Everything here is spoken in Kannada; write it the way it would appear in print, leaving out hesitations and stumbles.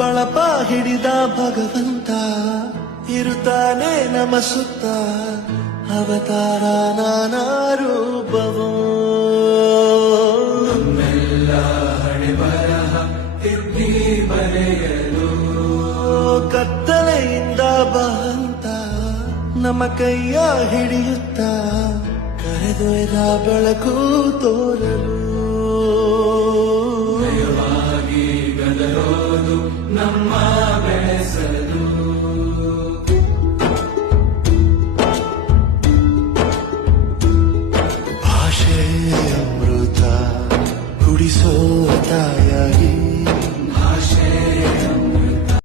ಬಳಪ ಹಿಡಿದ ಭಗವಂತ ಇರುತ್ತಾನೆ ನಮ ಸುತ್ತ ಅವತಾರ ನಾನಾ ರೂಪವೋ ನಮ್ಮೆಲ್ಲ ಹಣೆ ಬರಹ ತಿದ್ದಿ ಬರೆಯಲು ಕತ್ತಲೆಯಿಂದ ಬಹಂತ ನಮ್ಮ ಕೈಯ ಹಿಡಿಯುತ್ತ ಕರೆದೊಯ್ದ ಬೆಳಕು ತೋರಲು ನಯವಾಗಿ ಗದರೋದು ನಮ್ಮ ಬೆಳೆಸಲು